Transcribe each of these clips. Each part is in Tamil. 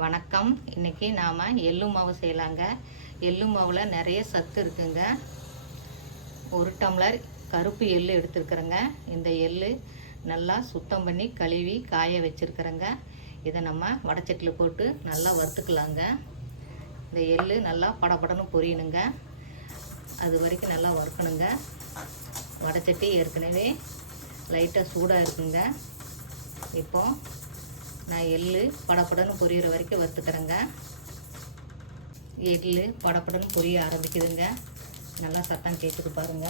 வணக்கம். இன்னைக்கு நாம் எள்ளு மாவு செய்யலாங்க. எள்ளு மாவில் நிறைய சத்து இருக்குங்க. ஒரு டம்ளர் கருப்பு எள்ளு எடுத்துருக்குறேங்க. இந்த எள்ளு நல்லா சுத்தம் பண்ணி கழுவி காய வச்சுருக்குறேங்க. இதை நம்ம வடச்சட்டில் போட்டு நல்லா வறுத்துக்கலாங்க. இந்த எள்ளு நல்லா படபடன்னு பொரியணுங்க. அது வரைக்கும் நல்லா வறுக்கணுங்க. வடச்சட்டி ஏற்கனவே லைட்டாக சூடாக இருக்குங்க. இப்போது நான் எள் படப்படன்னு பொரியிற வரைக்கும் வறுத்துக்கிறேங்க. எள் படப்படன்னு பொரிய ஆரம்பிக்குதுங்க. நல்லா சத்தம் கேட்டுக்கு பாருங்க.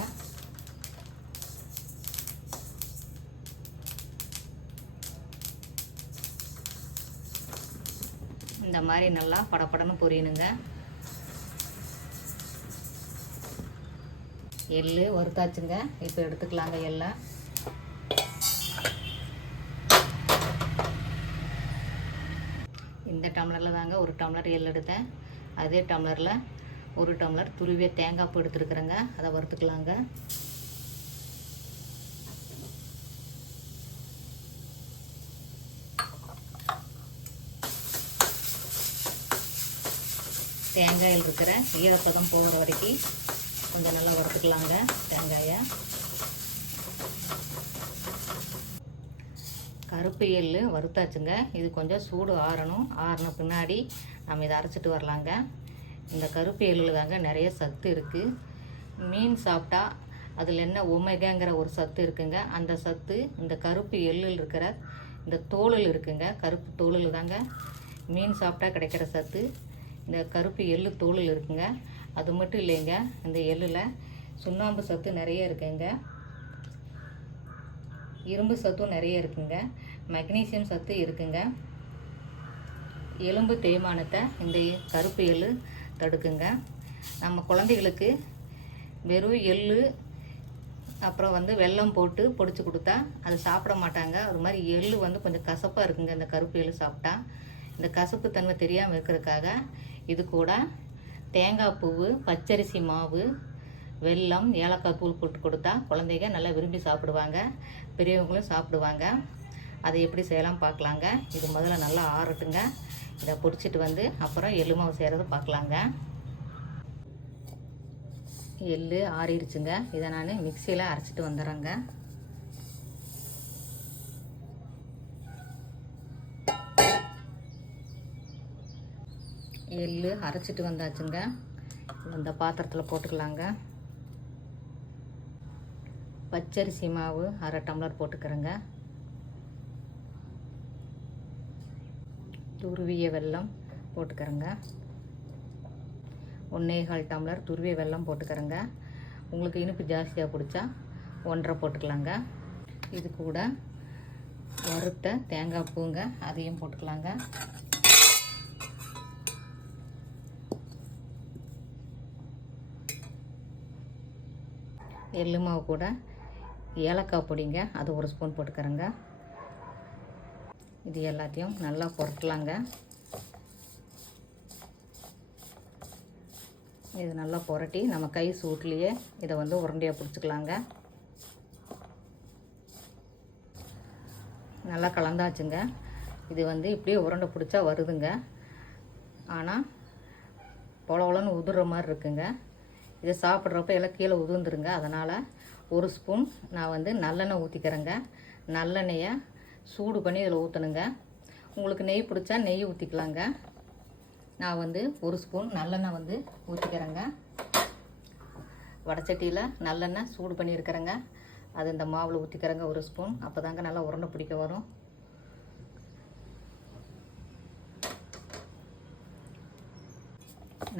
இந்த மாதிரி நல்லா படப்படன்னு பொரியணுங்க. எள்ளு வறுத்தாச்சுங்க. இப்போ எடுத்துக்கலாங்க எல்லாம். இந்த டம்ளரில் தாங்க ஒரு டம்ளர் எள் எடுத்தேன். அதே டம்ளரில் ஒரு டம்ளர் துருவிய தேங்காய் பூ எடுத்துருக்குறேங்க. அதை வறுத்துக்கலாங்க. தேங்காயில் இருக்கிற ஈரப்பதம் போகிற வரைக்கும் கொஞ்சம் நல்லா வறுத்துக்கலாங்க தேங்காயை. கருப்பு எள்ளு வறுத்தாச்சுங்க. இது கொஞ்சம் சூடு ஆறணும். ஆறின பின்னாடி நம்ம இதை அரைச்சிட்டு வரலாங்க. இந்த கருப்பு எள்ளில் தாங்க நிறைய சத்து இருக்குது மீன் சாப்பிட்டா அதில் என்ன ஒமேகாங்கிற ஒரு சத்து இருக்குங்க. அந்த சத்து இந்த கருப்பு எள்ளில் இருக்கிற இந்த தோலில் இருக்குங்க. கருப்பு தோலில் தாங்க மீன் சாப்பிட்டா கிடைக்கிற சத்து. இந்த கருப்பு எள்ளு தோலில் இருக்குங்க. அது மட்டும் இல்லைங்க. இந்த எள்ளில் சுண்ணாம்பு சத்து நிறைய இருக்குங்க. இரும்பு சத்தும் நிறைய இருக்குங்க. மெக்னீசியம் சத்து இருக்குங்க. எலும்பு தேய்மானத்தை இந்த கருப்பு எள்ளு தடுக்குங்க. நம்ம குழந்தைகளுக்கு வெறும் எள்ளு அப்புறம் வந்து வெல்லம் போட்டு பொடிச்சு கொடுத்தா அது சாப்பிட மாட்டாங்க. ஒரு மாதிரி எள்ளு வந்து கொஞ்சம் கசப்பாக இருக்குங்க இந்த கருப்பு எள்ளு சாப்பிட்டா. இந்த கசப்பு தன்மை தெரியாமல் இருக்கிறதுக்காக இது கூட தேங்காய் பூவு பச்சரிசி மாவு வெல்லம் ஏலக்காய் தூள் போட்டு கொடுத்தா குழந்தைங்க நல்லா விரும்பி சாப்பிடுவாங்க. பெரியவங்களும் சாப்பிடுவாங்க. அதை எப்படி செய்யலாம் பார்க்கலாங்க. இது முதல்ல நல்லா ஆறட்டுங்க. இதை பிடிச்சிட்டு வந்து அப்புறம் எள்ளு மாவு செய்கிறது பார்க்கலாங்க. எள் ஆறிடுச்சுங்க. இதை நான் மிக்சியில் அரைச்சிட்டு வந்துடுறேங்க. எள் அரைச்சிட்டு வந்தாச்சுங்க. இந்த பாத்திரத்தில் போட்டுக்கலாங்க. பச்சரிசி மாவு அரை டம்ளர் போட்டுக்கிறேங்க. துருவிய வெல்லம் போட்டுக்கிறேங்க. ஒன்றேகால் டம்ளர் துருவிய வெல்லம் போட்டுக்கிறேங்க. உங்களுக்கு இனிப்பு ஜாஸ்தியாக பிடிச்சா ஒன்றரை போட்டுக்கலாங்க. இது கூட வறுத்த தேங்காய் பூங்க அதையும் போட்டுக்கலாங்க. எள்ளு மாவு கூட ஏலக்காய் பொடிங்க அது ஒரு ஸ்பூன் போட்டுக்கிறேங்க. இது எல்லாத்தையும் நல்லா பொருட்டலாங்க. இது நல்லா புரட்டி நம்ம கை சூட்லேயே இதை வந்து உருண்டையாக பிடிச்சிக்கலாங்க. நல்லா கலந்தாச்சுங்க. இது வந்து இப்படியே உருண்டை பிடிச்சா வருதுங்க. ஆனால் பொலவலன்னு உதுற மாதிரி இருக்குங்க. இதை சாப்பிட்றப்ப எல்லாம் கீழே உதுந்துருங்க அதனால் ஒரு ஸ்பூன் நான் வந்து நல்லெண்ணெய் ஊற்றிக்கிறேங்க நல்லெண்ணெயை சூடு பண்ணி இதில் ஊற்றணுங்க உங்களுக்கு நெய் பிடிச்சா நெய் ஊற்றிக்கலாங்க நான் வந்து ஒரு ஸ்பூன் நல்லெண்ணெய் வந்து ஊற்றிக்கிறேங்க வடச்சட்டியில் நல்லெண்ணெய் சூடு பண்ணியிருக்கிறேங்க அது இந்த மாவில் ஊற்றிக்கிறேங்க ஒரு ஸ்பூன். அப்போ தாங்க நல்லா உருண்டை பிடிக்க வரும்.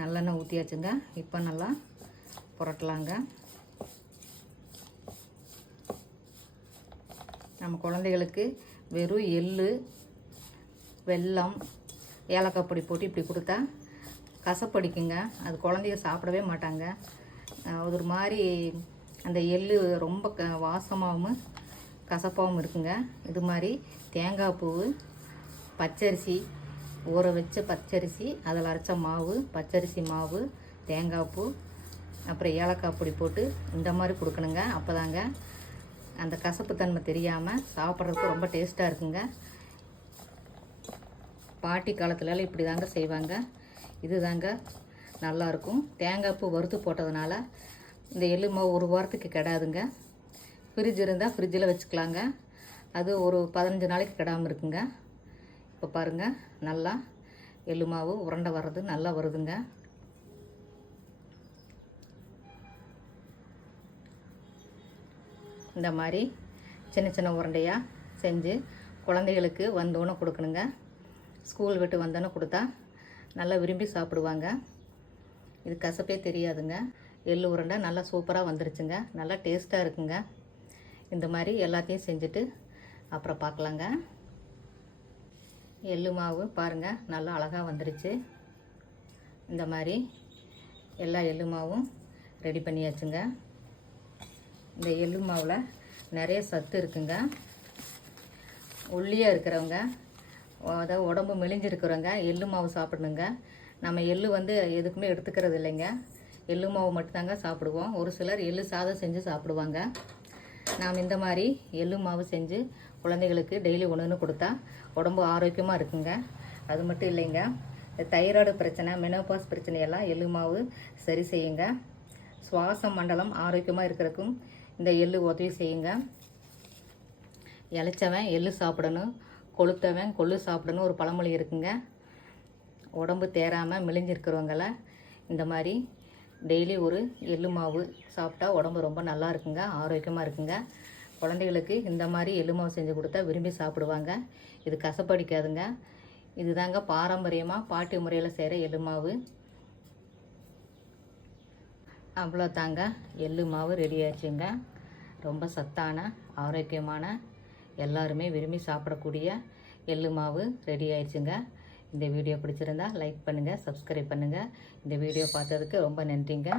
நல்லெண்ணெய் ஊற்றியாச்சுங்க இப்போ நல்லா புரட்டலாங்க. நம்ம குழந்தைகளுக்கு வெறும் எள் வெல்லம் ஏலக்காய் பொடி போட்டு இப்படி கொடுத்தா கசப்படிக்குங்க. அது குழந்தைங்க சாப்பிடவே மாட்டாங்க. அது ஒரு மாதிரி அந்த எள் ரொம்ப க வாசமாகவும் கசப்பாகவும் இருக்குங்க. இது மாதிரி தேங்காய் பூ பச்சரிசி ஊற வச்ச பச்சரிசி அதில் அரைச்ச மாவு பச்சரிசி மாவு தேங்காய் பூ அப்புறம் ஏலக்காய் பொடி போட்டு இந்த மாதிரி கொடுக்கணுங்க. அப்போ தாங்க அந்த கசப்பு தன்மை தெரியாமல் சாப்பிட்றதுக்கு ரொம்ப டேஸ்ட்டாக இருக்குங்க. பாட்டி காலத்துலலாம் இப்படி தாங்க செய்வாங்க. இது தாங்க நல்லாயிருக்கும் தேங்காய் பூ வறுத்து போட்டதுனால இந்த எள்ளு மாவு ஒரு வாரத்துக்கு கெடாதுங்க. ஃப்ரிட்ஜ் இருந்தால் ஃப்ரிட்ஜில் வச்சுக்கலாங்க. அது ஒரு பதினஞ்சு நாளைக்கு கெடாமல் இருக்குங்க. இப்போ பாருங்கள் நல்லா எள்ளு மாவு உருண்டை வர்றது நல்லா வருதுங்க. இந்த மாதிரி சின்ன சின்ன உருண்டையாக செஞ்சு குழந்தைகளுக்கு வந்தோன்னே கொடுக்கணுங்க. ஸ்கூல் விட்டு வந்தோன்னே கொடுத்தா நல்லா விரும்பி சாப்பிடுவாங்க. இது கசப்பே தெரியாதுங்க. எள் உருண்டை நல்லா சூப்பராக வந்துருச்சுங்க. நல்லா டேஸ்ட்டாக இருக்குங்க. இந்த மாதிரி எல்லாத்தையும் செஞ்சுட்டு அப்புறம் பார்க்கலாங்க. எள்ளு மாவு பாருங்கள் நல்லா அழகாக வந்துருச்சு. இந்த மாதிரி எல்லா எள்ளு மாவும் ரெடி பண்ணியாச்சுங்க. இந்த எள்ளு மாவில் நிறைய சத்து இருக்குங்க. ஒல்லியாக இருக்கிறவங்க அதாவது உடம்பு மெலிஞ்சிருக்கிறவங்க எள்ளு மாவு சாப்பிடணுங்க. நம்ம எள்ளு வந்து எதுக்குமே எடுத்துக்கிறது இல்லைங்க. எள்ளு மாவு மட்டும்தாங்க சாப்பிடுவோம். ஒரு சிலர் எள்ளு சாதம் செஞ்சு சாப்பிடுவாங்க. நாம் இந்த மாதிரி எள்ளு மாவு செஞ்சு குழந்தைகளுக்கு டெய்லி ஒன்று கொடுத்தா உடம்பு ஆரோக்கியமாக இருக்குங்க. அது மட்டும் இல்லைங்க. இந்த தைராய்டு பிரச்சனை மெனோபாஸ் பிரச்சனையெல்லாம் எள்ளு மாவு சரி செய்யுங்க. சுவாச மண்டலம் ஆரோக்கியமாக இருக்கிறதுக்கும் இந்த எள்ளு உதவி செய்யுங்க. இளைச்சவன் எள்ளு சாப்பிடணும் கொளுத்தவன் கொள்ளு சாப்பிடணும் ஒரு பழமொழி இருக்குங்க. உடம்பு தேராமல் மெலிஞ்சிருக்கிறவங்கள இந்த மாதிரி டெய்லி ஒரு எள்ளு மாவு சாப்பிட்டா உடம்பு ரொம்ப நல்லா இருக்குங்க ஆரோக்கியமாக இருக்குங்க. குழந்தைகளுக்கு இந்த மாதிரி எள்ளு மாவு செஞ்சு கொடுத்தா விரும்பி சாப்பிடுவாங்க. இது கசப்படிக்காதுங்க. இதுதாங்க பாரம்பரியமாக பாட்டி முறையில் செய்கிற எள்ளு மாவு. அவ்வளோ தாங்க எள்ளு மாவு ரெடி ஆச்சுங்க ரொம்ப சத்தான ஆரோக்கியமான எல்லாருமே விரும்பி சாப்பிடக்கூடிய எள்ளு மாவு ரெடி ஆயிடுச்சுங்க. இந்த வீடியோ பிடிச்சிருந்தா லைக் பண்ணுங்கள் சப்ஸ்கிரைப் பண்ணுங்கள் இந்த வீடியோ பார்த்ததுக்கு ரொம்ப நன்றிங்க.